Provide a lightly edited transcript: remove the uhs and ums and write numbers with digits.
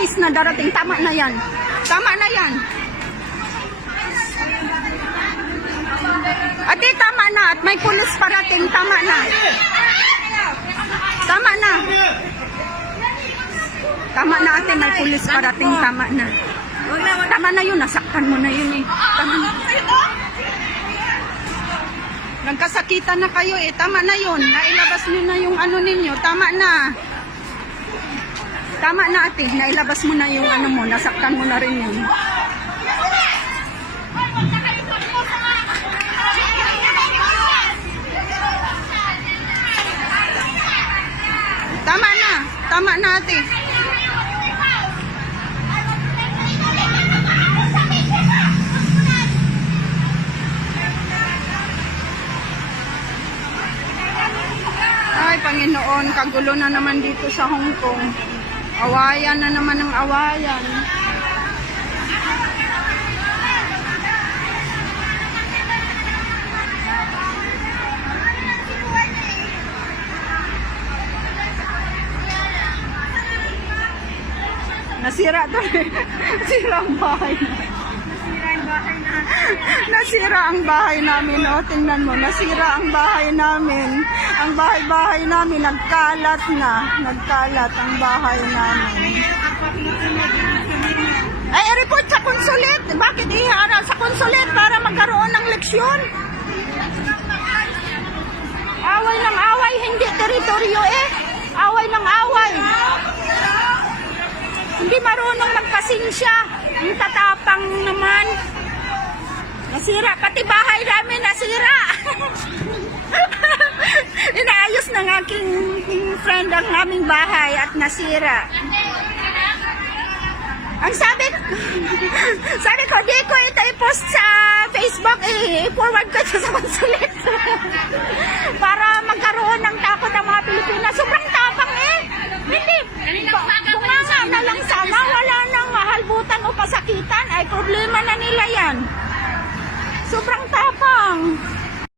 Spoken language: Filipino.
pulis na darating. Tama na yan. Tama na yan. Ate, tama na. At may pulis parating. Tama na. Tama na. Tama na, ate. May pulis parating. Tama na. Tama na yun. Nasaktan mo na yun eh. Tama na. Nagkasakitan na kayo eh. Tama na yun. Nailabas nyo na yung ano ninyo. Tama na. Tama na, ate. Nailabas mo na yung ano mo. Nasaktan mo na rin yun. Tama na. Tama na, ate. Ay, Panginoon, kagulo na naman dito sa Hong Kong. Awayan na naman ng awayan. Nasira to eh. Nasira ang bahay. Nasira ang bahay namin. O, tingnan mo. Nasira ang bahay namin. Ang bahay-bahay namin. Nagkalat na. Nagkalat ang bahay namin. Ay, report sa konsulit. Bakit iharap sa konsulit para magkaroon ng leksyon? Away ng away. Hindi teritoryo eh. Away ng away. Hindi marunong magpasensya. Ang tatapang naman. Nasira. Pati bahay namin nasira. Inaayos ng aking friend ang aming bahay at nasira. Ang sabi ko, di ko ito i-post sa Facebook, i-forward ko ito sa konsulit. Para magkaroon ng takot ang mga Pilipinas. Sobrang tapang eh. Hindi. Bunganga na lang sana, wala nang halbutan o kasakitan, ay problema na nila yan. Sobrang tapang.